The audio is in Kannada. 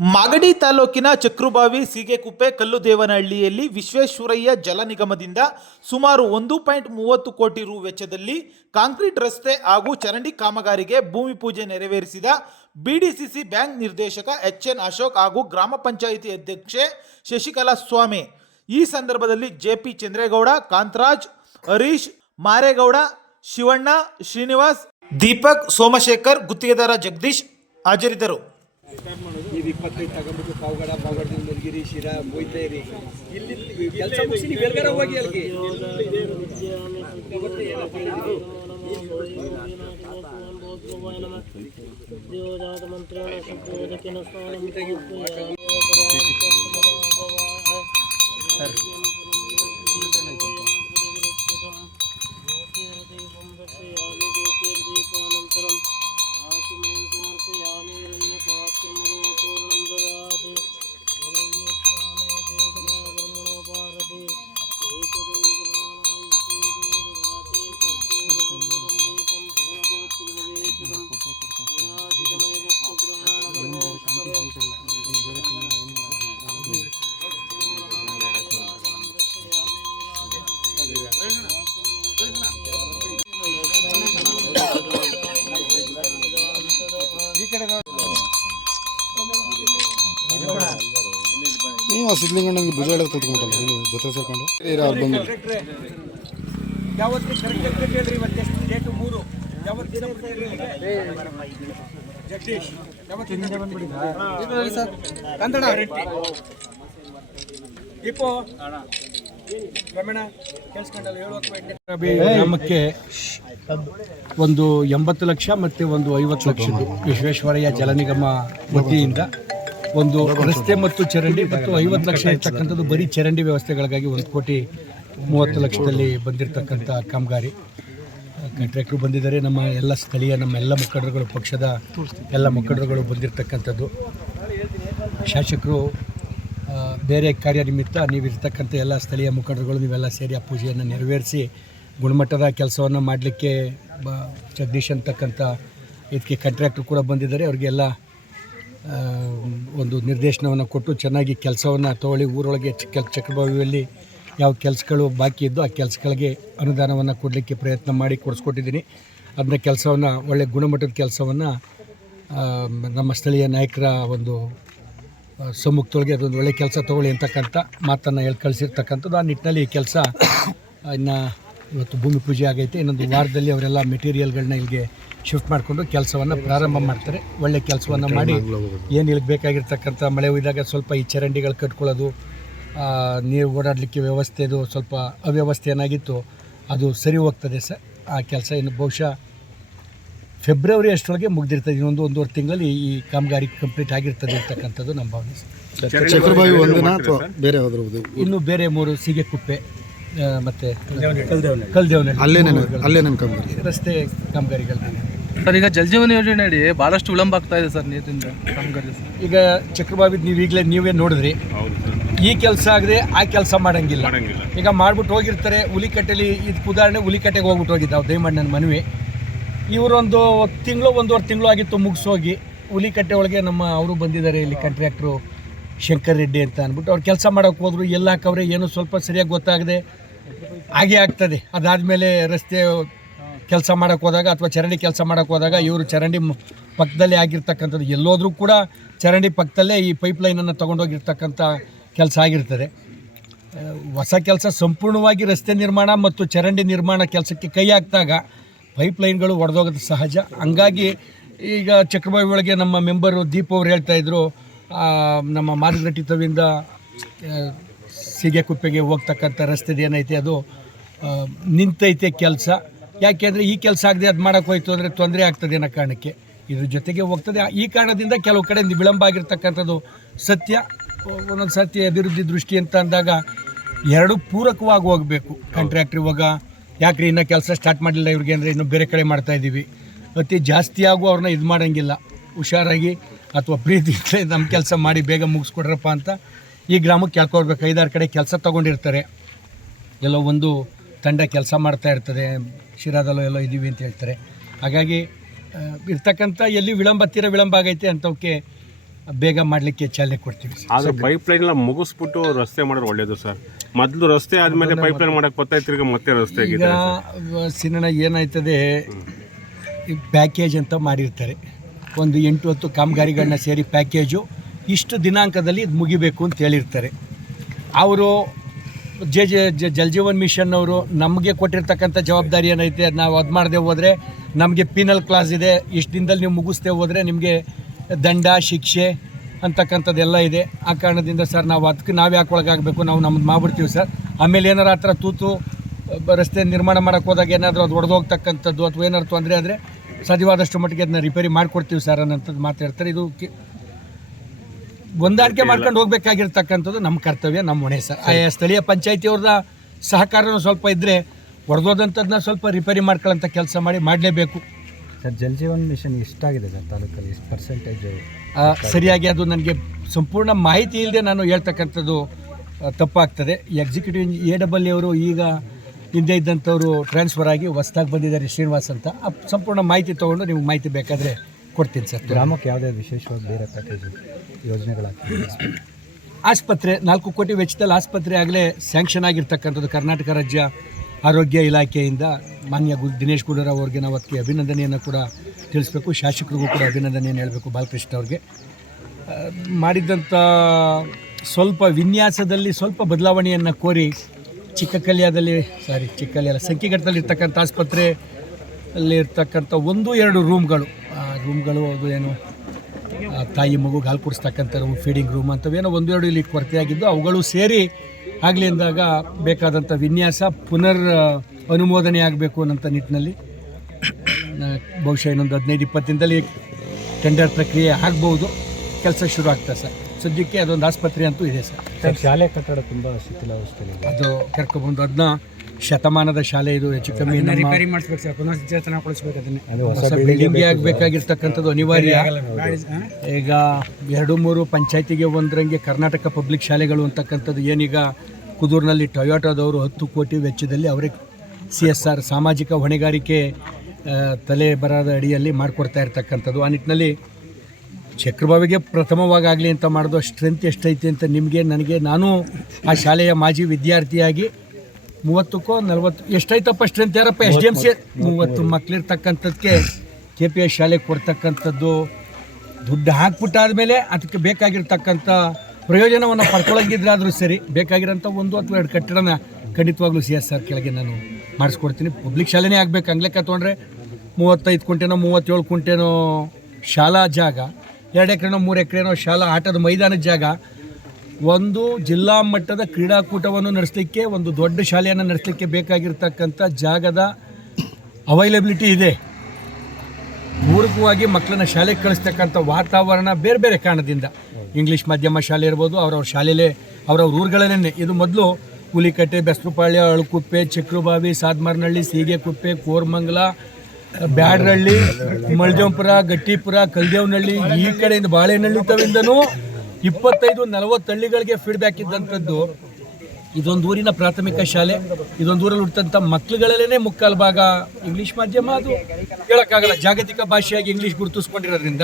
ಮಾಗಡಿ ತಾಲೂಕಿನ ಚಕ್ರುಬಾವಿ ಸೀಗೆಕುಪ್ಪೆ ಕಲ್ಲುದೇವನಹಳ್ಳಿಯಲ್ಲಿ ವಿಶ್ವೇಶ್ವರಯ್ಯ ಜಲ ನಿಗಮದಿಂದ ಸುಮಾರು ಒಂದು ಪಾಯಿಂಟ್ ಮೂವತ್ತು ಕೋಟಿ ರು ವೆಚ್ಚದಲ್ಲಿ ಕಾಂಕ್ರೀಟ್ ರಸ್ತೆ ಹಾಗೂ ಚರಂಡಿ ಕಾಮಗಾರಿಗೆ ಭೂಮಿ ಪೂಜೆ ನೆರವೇರಿಸಿದ ಬಿಡಿಸಿಸಿ ಬ್ಯಾಂಕ್ ನಿರ್ದೇಶಕ ಎಚ್ ಎನ್ ಅಶೋಕ್ ಹಾಗೂ ಗ್ರಾಮ ಪಂಚಾಯಿತಿ ಅಧ್ಯಕ್ಷೆ ಶಶಿಕಲಾ ಸ್ವಾಮಿ. ಈ ಸಂದರ್ಭದಲ್ಲಿ ಜೆಪಿ ಚಂದ್ರೇಗೌಡ, ಕಾಂತರಾಜ್, ಹರೀಶ್, ಮಾರೇಗೌಡ, ಶಿವಣ್ಣ, ಶ್ರೀನಿವಾಸ್, ದೀಪಕ್, ಸೋಮಶೇಖರ್, ಗುತ್ತಿಗೆದಾರ ಜಗದೀಶ್ ಹಾಜರಿದ್ದರು. ನೀವು ಇಪ್ಪತ್ತೈದು ತಗೊಂಡ್ಬಿಟ್ಟು ಪಾವಗಡ ಪಾವಗಡದಿಂದ ಮಲಗಿರಿ ಶಿರಾ ಮೊಯ್ತೇರಿ ಇಲ್ಲಿ ಕೆಲಸ ಮುಗಿಸಿ ನೀವು ಹೋಗಿ ಸಿದ್ಲಿಂಗಣ್ಣಂಗೆ ಭುಜ ಹಿಡಿದು ಕೂತ್ಕೊಂಡಲ್ಲ ನೀವು ಜೊತೆ ಸೇರ್ಕೊಂಡು? ಇರೋ ಅವ್ರು ಬಂದು ಯಾವತ್ತು ಕರೆಕ್ಟ್ ಹೇಳ್ರಿ ಇವತ್ತು ಎಷ್ಟು? ಡೇಟು ಮೂರು. ಯಾವತ್ತು ದಿನ ಜಗದೀಶ್ ಯಾವತ್ತು ಬಂದ್ಬಿಡಿ ಕನ್ನಡ ದೀಪು. ರಮಣ ಕೇಳಿಸ್ಕೊಂಡಲ್ಲ ಹೇಳುವ ಗ್ರಾಮಕ್ಕೆ ಒಂದು ಎಂಬತ್ತು ಲಕ್ಷ ಮತ್ತು ಒಂದು ಐವತ್ತು ಲಕ್ಷ ವಿಶ್ವೇಶ್ವರಯ್ಯ ಜಲ ನಿಗಮ ವತಿಯಿಂದ ಒಂದು ರಸ್ತೆ ಮತ್ತು ಚರಂಡಿ ಮತ್ತು ಐವತ್ತು ಲಕ್ಷ ಇರ್ತಕ್ಕಂಥದ್ದು ಬರೀ ಚರಂಡಿ ವ್ಯವಸ್ಥೆಗಳಿಗಾಗಿ ಒಂದು ಕೋಟಿ ಮೂವತ್ತು ಲಕ್ಷದಲ್ಲಿ ಬಂದಿರತಕ್ಕಂಥ ಕಾಮಗಾರಿ. ಕಾಂಟ್ರಾಕ್ಟ್ರು ಬಂದಿದ್ದಾರೆ. ನಮ್ಮ ಎಲ್ಲ ಸ್ಥಳೀಯ ನಮ್ಮ ಎಲ್ಲ ಮುಖಂಡರುಗಳು ಪಕ್ಷದ ಎಲ್ಲ ಮುಖಂಡರುಗಳು ಬಂದಿರತಕ್ಕಂಥದ್ದು. ಶಾಸಕರು ಬೇರೆ ಕಾರ್ಯ ನಿಮಿತ್ತ ನೀವು ಇರ್ತಕ್ಕಂಥ ಎಲ್ಲ ಸ್ಥಳೀಯ ಮುಖಂಡರುಗಳು ನೀವೆಲ್ಲ ಸೇರಿ ಆ ಪೂಜೆಯನ್ನು ನೆರವೇರಿಸಿ ಗುಣಮಟ್ಟದ ಕೆಲಸವನ್ನು ಮಾಡಲಿಕ್ಕೆ ಬ ಜಗದೀಶ್ ಅಂತಕ್ಕಂಥ ಇದಕ್ಕೆ ಕಾಂಟ್ರಾಕ್ಟ್ರು ಕೂಡ ಬಂದಿದ್ದಾರೆ. ಅವ್ರಿಗೆಲ್ಲ ಒಂದು ನಿರ್ದೇಶನವನ್ನು ಕೊಟ್ಟು ಚೆನ್ನಾಗಿ ಕೆಲಸವನ್ನು ತಗೊಳ್ಳಿ, ಊರೊಳಗೆ ಕೆಲ ಚಕ್ರಭಾವಿಯಲ್ಲಿ ಯಾವ ಕೆಲಸಗಳು ಬಾಕಿ ಇದ್ದು ಆ ಕೆಲಸಗಳಿಗೆ ಅನುದಾನವನ್ನು ಕೊಡಲಿಕ್ಕೆ ಪ್ರಯತ್ನ ಮಾಡಿ ಕೊಡಿಸ್ಕೊಟ್ಟಿದ್ದೀನಿ. ಅದನ್ನ ಕೆಲಸವನ್ನು, ಒಳ್ಳೆ ಗುಣಮಟ್ಟದ ಕೆಲಸವನ್ನು ನಮ್ಮ ಸ್ಥಳೀಯ ನಾಯಕರ ಒಂದು ಸಮ್ಮುಖದೊಳಗೆ ಅದೊಂದು ಒಳ್ಳೆ ಕೆಲಸ ತಗೊಳ್ಳಿ ಅಂತಕ್ಕಂಥ ಮಾತನ್ನು ಹೇಳಿ ಕಳಿಸಿರ್ತಕ್ಕಂಥದ್ದು. ಆ ನಿಟ್ಟಿನಲ್ಲಿ ಈ ಕೆಲಸ ಇನ್ನು ಇವತ್ತು ಭೂಮಿ ಪೂಜೆ ಆಗೈತೆ. ಇನ್ನೊಂದು ವಾರದಲ್ಲಿ ಅವರೆಲ್ಲ ಮೆಟೀರಿಯಲ್ಗಳನ್ನ ಇಲ್ಲಿಗೆ ಶಿಫ್ಟ್ ಮಾಡಿಕೊಂಡು ಕೆಲಸವನ್ನು ಪ್ರಾರಂಭ ಮಾಡ್ತಾರೆ ಒಳ್ಳೆ ಕೆಲಸವನ್ನು ಮಾಡಿ ಏನು ಇಲ್ಲಿಗೆ ಬೇಕಾಗಿರ್ತಕ್ಕಂಥ ಮಳೆ ಹುಯ್ದಾಗ ಸ್ವಲ್ಪ ಈ ಚರಂಡಿಗಳು ಕಟ್ಕೊಳ್ಳೋದು ಆ, ನೀರು ಓಡಾಡಲಿಕ್ಕೆ ವ್ಯವಸ್ಥೆದು ಸ್ವಲ್ಪ ಅವ್ಯವಸ್ಥೆ ಏನಾಗಿತ್ತು ಅದು ಸರಿ ಹೋಗ್ತದೆ ಸರ್ ಆ ಕೆಲಸ ಇನ್ನು ಬಹುಶಃ ಫೆಬ್ರವರಿ ಅಷ್ಟರೊಳಗೆ ಮುಗ್ದಿರ್ತದೆ ಇನ್ನೊಂದು ಒಂದೂವರೆ ತಿಂಗಳಲ್ಲಿ ಈ ಕಾಮಗಾರಿ ಕಂಪ್ಲೀಟ್ ಆಗಿರ್ತದೆ ಅಂತಕ್ಕಂಥದ್ದು ನಮ್ಮ ಭಾವನೆ ಸರ್. ಚಕ್ರಬಾವಿ ಒಂದಿನ ಅಥವಾ ಬೇರೆ? ಇನ್ನು ಬೇರೆ ಮೂರು ಸೀಗೆಕುಪ್ಪೆ ಆ, ಮತ್ತೆ ಅಲ್ಲೇ ಅಲ್ಲೇನೇ ಅಲ್ಲೇನೇ ಕಾಮಗಾರಿ ರಸ್ತೆ ಕಾಮಗಾರಿಗಳು. ಸರ್ ಈಗ ಜಲಜೀವನ ಯೋಜನೆ ಅಡಿ ಭಾಳಷ್ಟು ವಿಳಂಬ ಆಗ್ತಾ ಇದೆ ಸರ್ ನೀರಿಂದ ಕಾಮಗಾರಿ. ಈಗ ಚಕ್ರಬಾವಿದ್ ನೀವು ಈಗಲೇ ನೀವೇ ನೋಡಿದ್ರಿ. ಈ ಕೆಲಸ ಆಗದೆ ಆ ಕೆಲಸ ಮಾಡಂಗಿಲ್ಲ. ಈಗ ಮಾಡ್ಬಿಟ್ಟು ಹೋಗಿರ್ತಾರೆ ಹುಲಿಕಟ್ಟೆಲಿ ಇದು ಉದಾಹರಣೆ ಹುಲಿಕಟ್ಟೆಗೆ ಹೋಗ್ಬಿಟ್ಟು ಹೋಗಿದ್ದ ದಯಮಣ್ಣನ ಮನವಿ. ಇವರೊಂದು ತಿಂಗಳು ಒಂದೂವರೆ ತಿಂಗಳು ಆಗಿತ್ತು ಮುಗಿಸೋಗಿ. ಹುಲಿಕಟ್ಟೆ ಒಳಗೆ ನಮ್ಮ ಅವರು ಬಂದಿದ್ದಾರೆ ಇಲ್ಲಿ ಕಾಂಟ್ರಾಕ್ಟ್ರು ಶಂಕರ್ ರೆಡ್ಡಿ ಅಂತ ಅಂದ್ಬಿಟ್ಟು ಅವ್ರು ಕೆಲಸ ಮಾಡೋಕ್ಕೆ ಹೋದ್ರು ಎಲ್ಲ ಹಾಕವ್ರೆ ಏನು ಸ್ವಲ್ಪ ಸರಿಯಾಗಿ ಗೊತ್ತಾಗದೆ ಹಾಗೆ ಆಗ್ತದೆ. ಅದಾದಮೇಲೆ ರಸ್ತೆ ಕೆಲಸ ಮಾಡೋಕ್ಕೆ ಹೋದಾಗ ಅಥವಾ ಚರಂಡಿ ಕೆಲಸ ಮಾಡೋಕ್ಕೆ ಹೋದಾಗ ಇವರು ಚರಂಡಿ ಪಕ್ಕದಲ್ಲೇ ಆಗಿರ್ತಕ್ಕಂಥದ್ದು. ಎಲ್ಲೋದ್ರೂ ಕೂಡ ಚರಂಡಿ ಪಕ್ಕದಲ್ಲೇ ಈ ಪೈಪ್ ಲೈನನ್ನು ತೊಗೊಂಡೋಗಿರ್ತಕ್ಕಂಥ ಕೆಲಸ ಆಗಿರ್ತದೆ. ಹೊಸ ಕೆಲಸ ಸಂಪೂರ್ಣವಾಗಿ ರಸ್ತೆ ನಿರ್ಮಾಣ ಮತ್ತು ಚರಂಡಿ ನಿರ್ಮಾಣ ಕೆಲಸಕ್ಕೆ ಕೈ ಹಾಕಿದಾಗ ಪೈಪ್ ಲೈನ್ಗಳು ಒಡೆದೋಗೋದು ಸಹಜ. ಹಂಗಾಗಿ ಈಗ ಚಕ್ರಬಾಯಿ ಒಳಗೆ ನಮ್ಮ ಮೆಂಬರು ದೀಪ್ ಅವರು ಹೇಳ್ತಾ ಇದ್ರು ಆ, ನಮ್ಮ ಮಾರುಗಟ್ಟಿ ತವಿಂದ ಸೀಗೆಕುಪ್ಪೆಗೆ ಹೋಗ್ತಕ್ಕಂಥ ರಸ್ತೆದು ಏನೈತೆ ಅದು ನಿಂತೈತೆ ಕೆಲಸ. ಯಾಕೆಂದರೆ ಈ ಕೆಲಸ ಆಗದೆ ಅದು ಮಾಡೋಕೆ ಹೋಯ್ತು ಅಂದರೆ ತೊಂದರೆ ಆಗ್ತದೆ ಅನ್ನೋ ಕಾರಣಕ್ಕೆ. ಇದ್ರ ಜೊತೆಗೆ ಹೋಗ್ತದೆ. ಈ ಕಾರಣದಿಂದ ಕೆಲವು ಕಡೆ ವಿಳಂಬ ಆಗಿರ್ತಕ್ಕಂಥದ್ದು ಸತ್ಯ. ಒಂದೊಂದು ಸತ್ಯ ಅಭಿವೃದ್ಧಿ ದೃಷ್ಟಿ ಅಂತ ಅಂದಾಗ ಎರಡು ಪೂರಕವಾಗಿ ಹೋಗಬೇಕು. ಕಾಂಟ್ರಾಕ್ಟ್ರ್ ಇವಾಗ, ಯಾಕ್ರಿ ಇನ್ನೂ ಕೆಲಸ ಸ್ಟಾರ್ಟ್ ಮಾಡಲಿಲ್ಲ ಇವ್ರಿಗೆ ಅಂದರೆ ಇನ್ನೂ ಬೇರೆ ಕಡೆ ಮಾಡ್ತಾಯಿದ್ದೀವಿ ಅತಿ ಜಾಸ್ತಿ ಅವ್ರನ್ನ ಇದು ಮಾಡೋಂಗಿಲ್ಲ. ಹುಷಾರಾಗಿ ಅಥವಾ ಪ್ರೀತಿ ನಮ್ಮ ಕೆಲಸ ಮಾಡಿ ಬೇಗ ಮುಗಿಸ್ಕೊಡ್ರಪ್ಪ ಅಂತ ಈ ಗ್ರಾಮಕ್ಕೆ ಕೇಳ್ಕೊಡ್ಬೇಕು ಐದಾರು ಕಡೆ ಕೆಲಸ ತೊಗೊಂಡಿರ್ತಾರೆ. ಎಲ್ಲೋ ಒಂದು ತಂಡ ಕೆಲಸ ಮಾಡ್ತಾ ಇರ್ತದೆ. ಶಿರಾದಲ್ಲೋ ಎಲ್ಲೋ ಇದ್ದೀವಿ ಅಂತ ಹೇಳ್ತಾರೆ. ಹಾಗಾಗಿ ಇರ್ತಕ್ಕಂಥ ಎಲ್ಲಿ ವಿಳಂಬ ತೀರ ವಿಳಂಬ ಆಗೈತೆ ಅಂತವಕ್ಕೆ ಬೇಗ ಮಾಡಲಿಕ್ಕೆ ಚಾಲನೆ ಕೊಡ್ತೀವಿ ಆದರೆ ಆದ್ರೆ ಪೈಪ್ ಲೈನ್ ಎಲ್ಲ ಮುಗಿಸ್ಬಿಟ್ಟು ರಸ್ತೆ ಮಾಡೋದು ಒಳ್ಳೆಯದು ಸರ್. ಮೊದಲು ರಸ್ತೆ ಆದಮೇಲೆ ಪೈಪ್ ಲೈನ್ ಮಾಡಕ್ ಗೊತ್ತಾಯ್ತು ತಿರ್ಗಿ ಮತ್ತೆ ರಸ್ತೆ ಈಗ ಸಿನಿಮಾ ಏನಾಯ್ತದೆ? ಈ ಪ್ಯಾಕೇಜ್ ಅಂತ ಮಾಡಿರ್ತಾರೆ. ಒಂದು ಎಂಟು ಹತ್ತು ಕಾಮಗಾರಿಗಳನ್ನ ಸೇರಿ ಪ್ಯಾಕೇಜು ಇಷ್ಟು ದಿನಾಂಕದಲ್ಲಿ ಇದು ಮುಗಿಬೇಕು ಅಂತ ಹೇಳಿರ್ತಾರೆ. ಅವರು J J Jal Jeevan mission ಅವರು ನಮಗೆ ಕೊಟ್ಟಿರ್ತಕ್ಕಂಥ ಜವಾಬ್ದಾರಿ ಏನೈತೆ ನಾವು ಅದು ಮಾಡದೆ ಹೋದರೆ ನಮಗೆ ಪೀನಲ್ ಕ್ಲಾಸ್ ಇದೆ, ಇಷ್ಟು ದಿನದಲ್ಲಿ ನೀವು ಮುಗಿಸ್ದೆ ಹೋದರೆ ನಿಮಗೆ ದಂಡ, ಶಿಕ್ಷೆ ಅಂತಕ್ಕಂಥದ್ದೆಲ್ಲ ಇದೆ. ಆ ಕಾರಣದಿಂದ ಸರ್ ನಾವು ಅದಕ್ಕೆ ನಾವು ಯಾಕೆ ಒಳಗಾಗಬೇಕು? ನಾವು ನಮ್ಮದು ಮಾಡ್ಬಿಡ್ತೀವಿ ಸರ್. ಆಮೇಲೆ ಏನಾರು ಆ ಥರ ತೂತು ರಸ್ತೆ ನಿರ್ಮಾಣ ಮಾಡೋಕ್ಕೆ ಹೋದಾಗ ಏನಾದರೂ ಅದು ಒಡೆದೋಗ್ತಕ್ಕಂಥದ್ದು ಅಥವಾ ಏನಾರು ತೊಂದರೆ ಆದರೆ ಸಾಧ್ಯವಾದಷ್ಟು ಮಟ್ಟಿಗೆ ಅದನ್ನ ರಿಪೇರಿ ಮಾಡಿಕೊಡ್ತೀವಿ ಸರ್ ಅನ್ನೋಂಥದ್ದು ಮಾತಾಡ್ತಾರೆ ಇದು ಕಿ- ಹೊಂದಾಣಿಕೆ ಮಾಡ್ಕೊಂಡು ಹೋಗ್ಬೇಕಾಗಿರ್ತಕ್ಕಂಥದ್ದು ನಮ್ಮ ಕರ್ತವ್ಯ ನಮ್ಮ ಹೊಣೆ ಸರ್ ಆಯಾ ಸ್ಥಳೀಯ ಪಂಚಾಯತಿಯವ್ರದ ಸಹಕಾರನೂ ಸ್ವಲ್ಪ ಇದ್ದರೆ ಹೊಡೆದೋದಂಥದ್ದನ್ನ ಸ್ವಲ್ಪ ರಿಪೇರಿ ಮಾಡ್ಕೊಳ್ಳೋಂಥ ಕೆಲಸ ಮಾಡಿ ಮಾಡಲೇಬೇಕು. ಸರ್ ಜಲ್ ಜೀವನ್ ಮಿಷನ್ ಎಷ್ಟಾಗಿದೆ ಸರ್ ತಾಲೂಕಲ್ಲಿ? ಎಷ್ಟು ಪರ್ಸೆಂಟೇಜು ಆ, ಸರಿಯಾಗಿ ಅದು ನನಗೆ ಸಂಪೂರ್ಣ ಮಾಹಿತಿ ಇಲ್ಲದೆ ನಾನು ಹೇಳ್ತಕ್ಕಂಥದ್ದು ತಪ್ಪಾಗ್ತದೆ. ಎಕ್ಸಿಕ್ಯೂಟಿವ್ ಎ ಡಬಲ್ ಅವರು ಈಗ ಹಿಂದೆ ಇದ್ದಂಥವರು ಟ್ರಾನ್ಸ್ಫರ್ ಆಗಿ ಹೊಸ್ದಾಗಿ ಬಂದಿದ್ದಾರೆ ಶ್ರೀನಿವಾಸ್ ಅಂತ. ಆ ಸಂಪೂರ್ಣ ಮಾಹಿತಿ ತೊಗೊಂಡು ನಿಮ್ಗೆ ಮಾಹಿತಿ ಬೇಕಾದರೆ ಕೊಡ್ತೀನಿ ಸರ್. ಗ್ರಾಮಕ್ಕೆ ಯಾವುದೇ ವಿಶೇಷವಾಗಿ ಬೇರೆ ಪ್ಯಾಕೇಜ್ ಯೋಜನೆಗಳಾಗ್ತದೆ ಆಸ್ಪತ್ರೆ ನಾಲ್ಕು ಕೋಟಿ ವೆಚ್ಚದಲ್ಲಿ ಆಸ್ಪತ್ರೆ ಆಗಲೇ ಸ್ಯಾಂಕ್ಷನ್ ಆಗಿರ್ತಕ್ಕಂಥದ್ದು ಕರ್ನಾಟಕ ರಾಜ್ಯ ಆರೋಗ್ಯ ಇಲಾಖೆಯಿಂದ. ಮಾನ್ಯ ಗು ದಿನೇಶ್ ಗುಂಡೂರಾವ್ ಅವ್ರಿಗೆ ನಾವು ಅದಕ್ಕೆ ಅಭಿನಂದನೆಯನ್ನು ಕೂಡ ತಿಳಿಸ್ಬೇಕು. ಶಾಸಕರಿಗೂ ಕೂಡ ಅಭಿನಂದನೆಯನ್ನು ಹೇಳಬೇಕು ಬಾಲಕೃಷ್ಣ ಅವ್ರಿಗೆ. ಮಾಡಿದಂಥ ಮಾಡಿದ್ದಂಥ ಸ್ವಲ್ಪ ವಿನ್ಯಾಸದಲ್ಲಿ ಸ್ವಲ್ಪ ಬದಲಾವಣೆಯನ್ನು ಕೋರಿ ಚಿಕ್ಕಕಲ್ಯಾದಲ್ಲಿ ಸಾರಿ ಚಿಕ್ಕಲ್ಯಲ್ಲ ಅಲ್ಲ ಸಂಕಿಘಟ್ಟದಲ್ಲಿ ಇರ್ತಕ್ಕಂಥ ಆಸ್ಪತ್ರೆ ಅಲ್ಲಿ ಇರ್ತಕ್ಕಂಥ ಒಂದು, ಎರಡು ರೂಮ್ಗಳು ಆ ರೂಮ್ಗಳು ಅದು ಏನು ತಾಯಿ ಮಗು ಹಾಲು ಕುಡಿಸ್ತಕ್ಕಂಥ ರೂಮ್ ಫೀಡಿಂಗ್ ರೂಮ್ ಒಂದು ಒಂದೆರಡು ಇಲ್ಲಿ ಕೊರತೆಯಾಗಿದ್ದು, ಅವುಗಳು ಸೇರಿ ಆಗಲಿ ಅಂದಾಗ ಬೇಕಾದಂಥ ವಿನ್ಯಾಸ ಪುನರ್ ಅನುಮೋದನೆ ಆಗಬೇಕು ಅನ್ನೋಂಥ ನಿಟ್ಟಿನಲ್ಲಿ ಬಹುಶಃ ಇನ್ನೊಂದು ಹದಿನೈದು ಇಪ್ಪತ್ತಿಂದಲೇ ಟೆಂಡರ್ ಪ್ರಕ್ರಿಯೆ ಆಗ್ಬೋದು. ಕೆಲಸ ಶುರು ಆಗ್ತದೆ ಸರ್. ಸದ್ಯಕ್ಕೆ ಅದೊಂದು ಆಸ್ಪತ್ರೆ ಅಂತೂ ಇದೆ ಸರ್. ಸರ್ ಶಾಲೆ ಕಟ್ಟಡ ತುಂಬ ಶಿಥಿಲಾವಸ್ಥೆಯಲ್ಲಿದೆ ಅದು ಕರ್ಕೊಬಂದು ಅದನ್ನ ಶತಮಾನದ ಶಾಲೆ ಇದು ಹೆಚ್ಚು ಕಮ್ಮಿ ಮಾಡಿಸ್ಬೇಕು ಅದನ್ನ ಹೊಸ ಹೊಸ ಬಿಲ್ಡಿಂಗ್ಗೆ ಆಗಬೇಕಾಗಿರ್ತಕ್ಕಂಥದ್ದು ಅನಿವಾರ್ಯ. ಈಗ ಎರಡು ಮೂರು ಪಂಚಾಯತಿಗೆ ಒಂದರಂಗೆ ಕರ್ನಾಟಕ ಪಬ್ಲಿಕ್ ಶಾಲೆಗಳು ಅಂತಕ್ಕಂಥದ್ದು ಏನೀಗ ಕುದೂರಿನಲ್ಲಿ ಟೊಯೋಟೋದವರು ಹತ್ತು ಕೋಟಿ ವೆಚ್ಚದಲ್ಲಿ ಅವರೇ ಸಿ ಎಸ್ ಆರ್ ಸಾಮಾಜಿಕ ಹೊಣೆಗಾರಿಕೆ ತಲೆ ಬರದ ಅಡಿಯಲ್ಲಿ ಮಾಡಿಕೊಡ್ತಾ ಇರ್ತಕ್ಕಂಥದ್ದು. ಆ ನಿಟ್ಟಿನಲ್ಲಿ ಚಕ್ರಬಾವಿಗೆ ಆಗಲಿ ಅಂತ ಮಾಡೋದು ಸ್ಟ್ರೆಂತ್ ಎಷ್ಟೈತೆ ಅಂತ ನಿಮಗೆ ನನಗೆ ನಾನು ಆ ಶಾಲೆಯ ಮಾಜಿ ವಿದ್ಯಾರ್ಥಿಯಾಗಿ ಮೂವತ್ತಕ್ಕೋ ನಲ್ವತ್ತು ಎಷ್ಟೈತಪ್ಪ ಸ್ಟ್ರೆಂತ್ ಯಾರಪ್ಪ? ಎಸ್ ಡಿ ಎಂ ಸಿ ಮೂವತ್ತು ಮಕ್ಳಿರ್ತಕ್ಕಂಥದ್ದಕ್ಕೆ ಕೆ ಪಿ ಎಸ್ ಶಾಲೆಗೆ ಕೊಡ್ತಕ್ಕಂಥದ್ದು ದುಡ್ಡು ಹಾಕ್ಬಿಟ್ಟಾದಮೇಲೆ ಅದಕ್ಕೆ ಬೇಕಾಗಿರ್ತಕ್ಕಂಥ ಪ್ರಯೋಜನವನ್ನು ಪಡ್ಕೊಳ್ಳೋಂಗಿದ್ರಾದರೂ ಸರಿ ಬೇಕಾಗಿರೋಂಥ ಒಂದು ಅಥವಾ ಎರಡು ಕಟ್ಟಡನ ಖಂಡಿತವಾಗ್ಲೂ ಸಿ ಎಸ್ ಆರ್ ಕೆಳಗೆ ನಾನು ಮಾಡಿಸ್ಕೊಡ್ತೀನಿ. ಪಬ್ಲಿಕ್ ಶಾಲೆನೇ ಆಗಬೇಕು. ಹಂಗ್ಲೆಕ್ಕ ತೊಗೊಂಡ್ರೆ ಮೂವತ್ತೈದು ಕುಂಟೆನೋ ಮೂವತ್ತೇಳು ಕುಂಟೆನೋ ಶಾಲಾ ಜಾಗ. ಎರಡು ಎಕರೆನೋ, ಮೂರು ಎಕರೆನೋ ಶಾಲಾ ಆಟದ ಮೈದಾನದ ಜಾಗ. ಒಂದು ಜಿಲ್ಲಾ ಮಟ್ಟದ ಕ್ರೀಡಾಕೂಟವನ್ನು ನಡೆಸಲಿಕ್ಕೆ, ಒಂದು ದೊಡ್ಡ ಶಾಲೆಯನ್ನು ನಡೆಸಲಿಕ್ಕೆ ಬೇಕಾಗಿರ್ತಕ್ಕಂಥ ಜಾಗದ ಅವೈಲಬಿಲಿಟಿ ಇದೆ. ಪೂರಕವಾಗಿ ಮಕ್ಕಳನ್ನ ಶಾಲೆಗೆ ಕಳಿಸ್ತಕ್ಕಂಥ ವಾತಾವರಣ ಬೇರೆ ಬೇರೆ ಕಾರಣದಿಂದ. ಇಂಗ್ಲೀಷ್ ಮಾಧ್ಯಮ ಶಾಲೆ ಇರ್ಬೋದು, ಅವ್ರವ್ರ ಶಾಲೆಯಲ್ಲೇ ಅವ್ರವ್ರ ಊರುಗಳಲ್ಲೇ ಇದು ಮೊದಲು ಹುಲಿಕಟ್ಟೆ, ಬೆಸ್ರುಪಾಳ್ಯ, ಅಳುಕುಪ್ಪೆ, ಚಕ್ರಬಾವಿ ಸಾದ್ಮಾರ್ನಹಳ್ಳಿ ಸೀಗೆಕುಪ್ಪೆ, ಕೋರ್ಮಂಗಲ ಬ್ಯಾಡ್ರಳ್ಳಿ ಮಳ್ಜಂಪುರ ಗಟ್ಟಿಪುರ, ಕಲ್ದೇವ್ನಹಳ್ಳಿ, ಈ ಕಡೆಯಿಂದ ಬಾಳೆನಹಳ್ಳಿ ತವಿಂದನೂ ಇಪ್ಪತ್ತೈದು, ನಲವತ್ತು ಹಳ್ಳಿಗಳಿಗೆ ಫೀಡ್ಬ್ಯಾಕ್ ಇದ್ದಂಥದ್ದು. ಇದೊಂದು ಊರಿನ ಪ್ರಾಥಮಿಕ ಶಾಲೆ, ಇದೊಂದು ಊರಲ್ಲಿ ಹುಟ್ಟಂಥ ಮಕ್ಕಳುಗಳಲ್ಲೇ ಮುಕ್ಕಾಲು ಭಾಗ ಇಂಗ್ಲೀಷ್ ಮಾಧ್ಯಮ ಅದು. ಹೇಳೋಕ್ಕಾಗಲ್ಲ, ಜಾಗತಿಕ ಭಾಷೆಯಾಗಿ ಇಂಗ್ಲೀಷ್ ಗುರುತಿಸ್ಕೊಂಡಿರೋದ್ರಿಂದ.